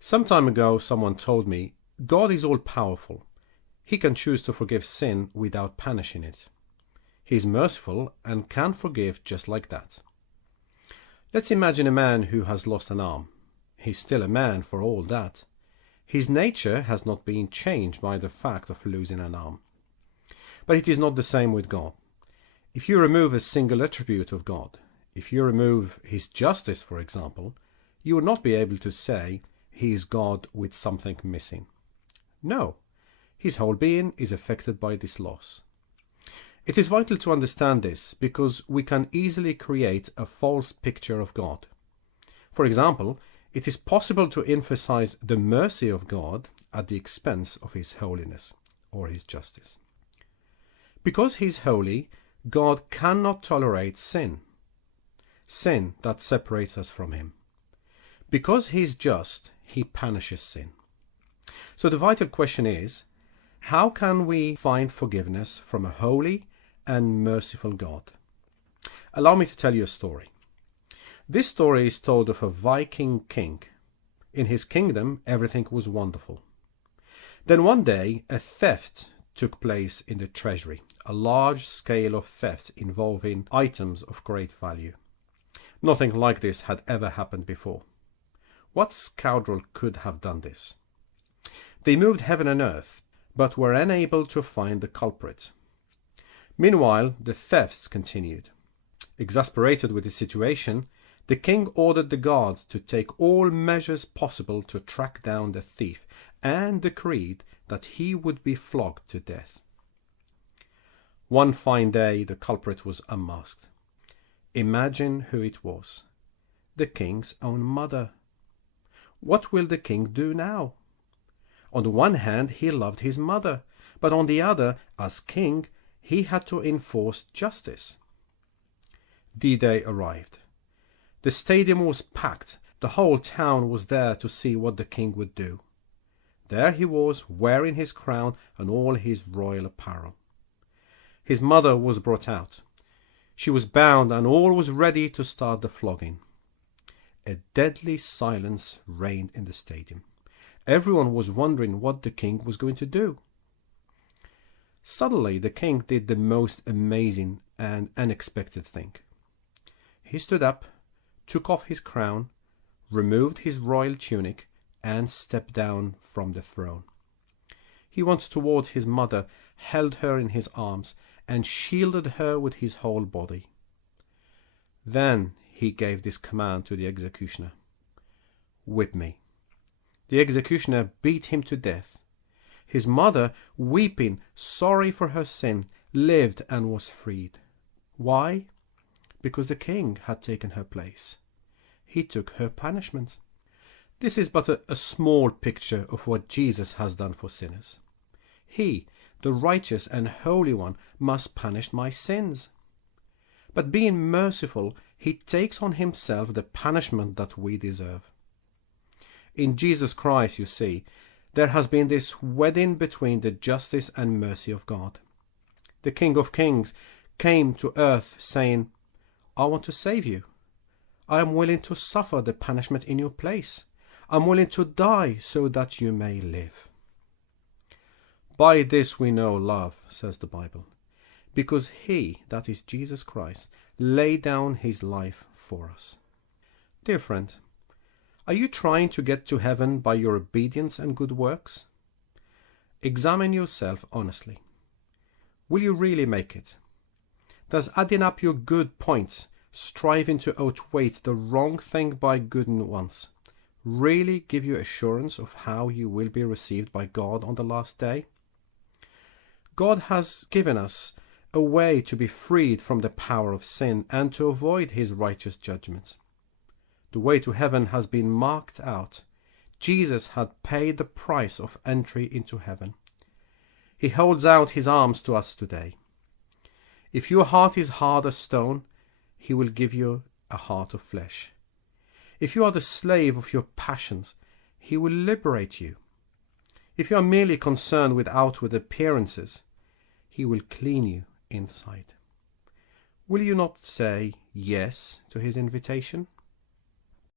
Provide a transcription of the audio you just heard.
Some time ago, someone told me, God is all powerful. He can choose to forgive sin without punishing it. He is merciful and can forgive just like that. Let's imagine a man who has lost an arm. He's still a man for all that. His nature has not been changed by the fact of losing an arm. But it is not the same with God. If you remove a single attribute of God, if you remove his justice, for example, you will not be able to say he is God with something missing. No, his whole being is affected by this loss. It is vital to understand this because we can easily create a false picture of God. For example, it is possible to emphasize the mercy of God at the expense of his holiness or his justice. Because he is holy, God cannot tolerate sin that separates us from him. Because he is just, he punishes sin. So the vital question is, how can we find forgiveness from a holy and merciful God? Allow me to tell you a story. This story is told of a Viking king. In his kingdom, everything was wonderful. Then one day, a theft took place in the treasury, a large scale of thefts involving items of great value. Nothing like this had ever happened before. What scoundrel could have done this? They moved heaven and earth, but were unable to find the culprit. Meanwhile, the thefts continued. Exasperated with the situation, the king ordered the guards to take all measures possible to track down the thief and decreed that he would be flogged to death. One fine day, the culprit was unmasked. Imagine who it was. The king's own mother. What will the king do now? On the one hand, he loved his mother, but on the other, as king, he had to enforce justice. D-Day arrived. The stadium was packed. The whole town was there to see what the king would do. There he was, wearing his crown and all his royal apparel. His mother was brought out. She was bound and all was ready to start the flogging. A deadly silence reigned in the stadium. Everyone was wondering what the king was going to do. Suddenly, the king did the most amazing and unexpected thing. He stood up, took off his crown, removed his royal tunic, and stepped down from the throne. He went towards his mother, held her in his arms, and shielded her with his whole body. Then he gave this command to the executioner: "Whip me." The executioner beat him to death. His mother, weeping, sorry for her sin, lived and was freed. Why? Because the king had taken her place. He took her punishment. This is but a small picture of what Jesus has done for sinners. He, the righteous and holy one, must punish my sins. But being merciful, he takes on himself the punishment that we deserve. In Jesus Christ, you see, there has been this wedding between the justice and mercy of God. The King of Kings came to earth saying, "I want to save you. I am willing to suffer the punishment in your place. I'm willing to die so that you may live." By this we know love, says the Bible, because he, that is Jesus Christ, laid down his life for us. Dear friend, are you trying to get to heaven by your obedience and good works? Examine yourself honestly. Will you really make it? Does adding up your good points, striving to outweigh the wrong thing by good ones, really give you assurance of how you will be received by God on the last day? God has given us a way to be freed from the power of sin and to avoid his righteous judgment. The way to heaven has been marked out. Jesus had paid the price of entry into heaven. He holds out his arms to us today. If your heart is hard as stone, he will give you a heart of flesh. If you are the slave of your passions, he will liberate you. If you are merely concerned with outward appearances, he will clean you inside. Will you not say yes to his invitation?